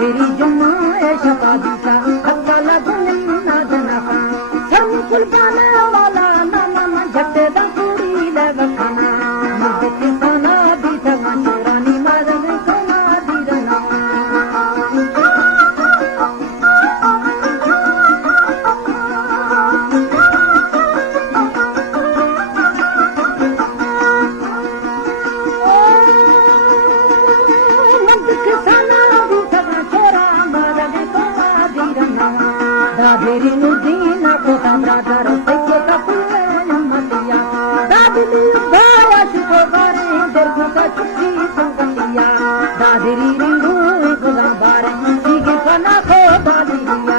दादेरी जुम्मा शपा दिशा अक्काला दुनिया जनका सम कुलबाना वाला नामा झटे दा पूरी ले वखाना मुझे साना भी सगा चोरानी मारन सोना दीरना दादेरी नुदीना को दादा रस्ते के कपूरे मतिया दादी भाया शुको बारे दर्द का चुप्पी संगतिया दादेरी रिंगू गुलाम बारे सीगे पना को दादिया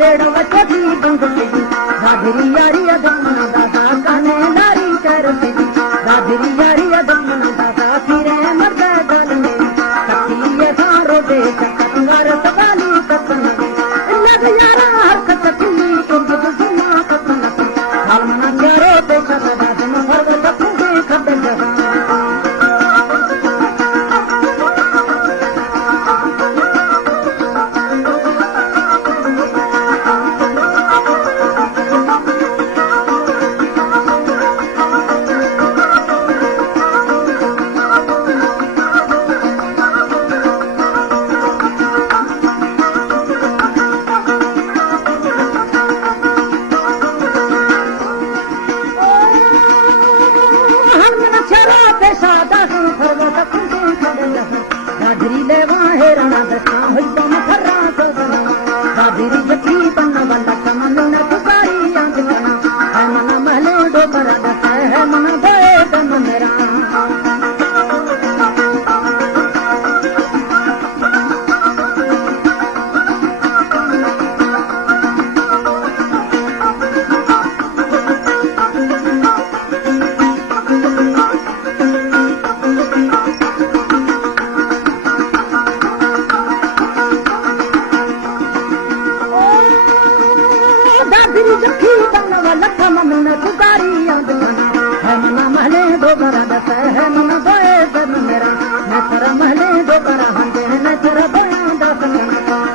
लेड़ा वचती बंगती दादरी यारी अदमन दादा काने नारी करती दादरी यारी अदमन दादा फिरे मर्द दलने कटिए सारो दे चंगार सवाली कतने लग यारा हरकत की उर्द दुमा कतने हालना चारो पे सदा दिन भर तकुगे खत जगा दादरी ले वाहे राणा दशा हुई तुम खरा सजना दादरी जठी बन्ना वाला कमन न पुकारी आंगना है मना महले दो बरा दसा है मना भय दमनरा दादरी जठी बन्ना वाला कमन न पुकारी आंगना है मना महले दो बरा दसा है मना भय दमनरा मैं तेरा महले दो बरा हंदे न तेरा बया दसना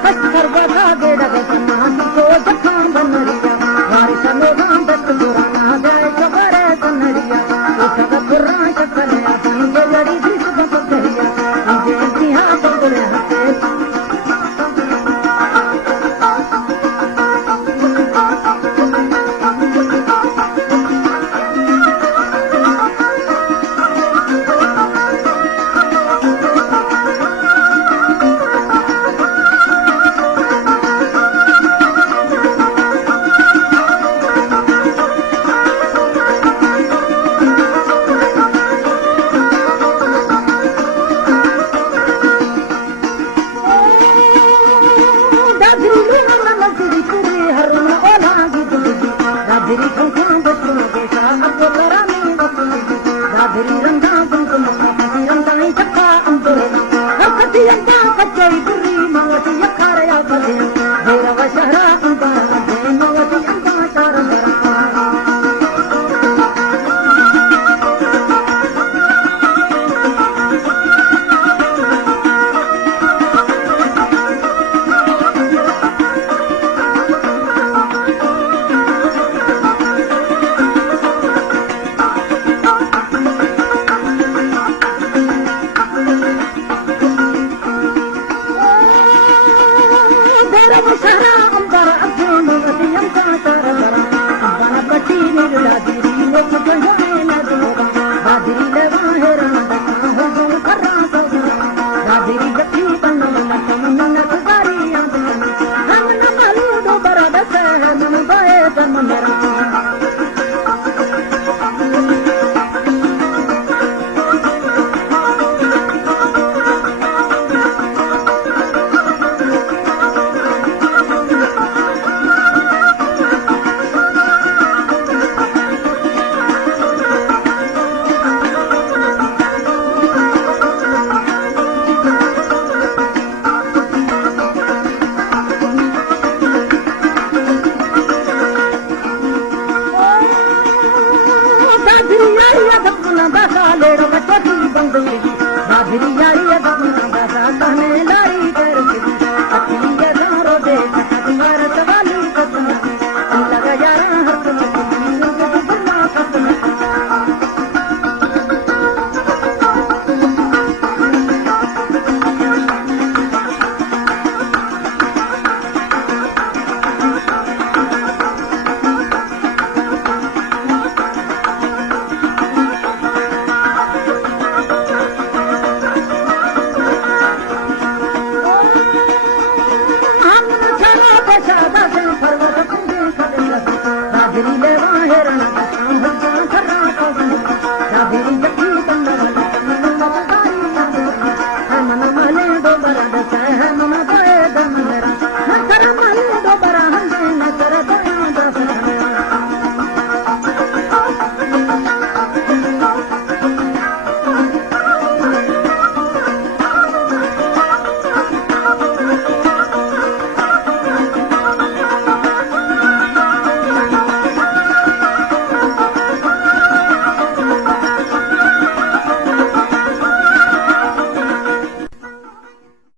बस कर बधा गेड़ा दसना को जखा बनरिया वारिस लोगा दत पुराना जाए खबर बनरिया उठा पुरा शकले अपन के लड़ी दिस बकरिया मुझे इंतहा बंगले हते दादरी